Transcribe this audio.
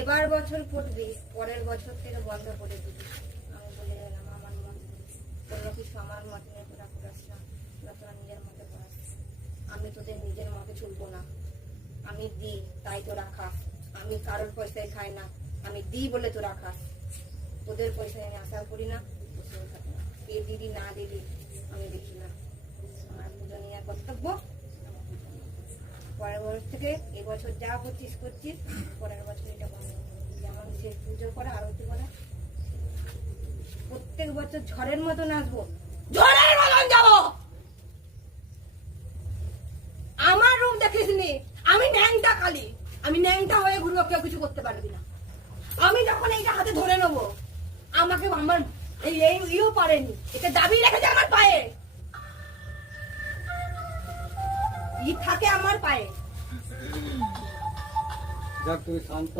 এবার বছর পড়বি, পরের বছর থেকে বন্ধ করে দিবি। আমি বলে গেলাম আমার মত, কোনো কিছু আমার মত নিয়ে তোরা করাস না, তোরা নিজের মতে করাস। আমি তোদের নিজের মতে চলবো না। আমি দিই তাই তোরা খাস। আমি কারোর পয়সায় খাই না, আমি দিই বলে তোরা খাস। তোদের পয়সায় আমি আশা করি না, বসেও থাকি না। কে দিদি না দিদি আমি দেখি না, আমার পুজো নিয়ে কর্তব্য। পরের বছর থেকে এবছর যা করছিস করছিস, পরের বছর এটা বন্ধ। যেমন সে পুজো করে, আরতি করে, প্রত্যেক বছর ঝড়ের মতন আসবো, ঝড়ের মতন যাবো। আমার রূপ দেখিস নি, আমি ন্যাংটা কালী, আমি ন্যাংটা হয়ে ঘুরবো, কেউ কিছু করতে পারবি না। আমি যখন এইটা হাতে ধরে নেবো, আমাকে আমার ইও পারেনি, এটা দাবি রেখেছে আমার পায়ে, ই থাকে আমার পায়ে। যাক তুমি শান্ত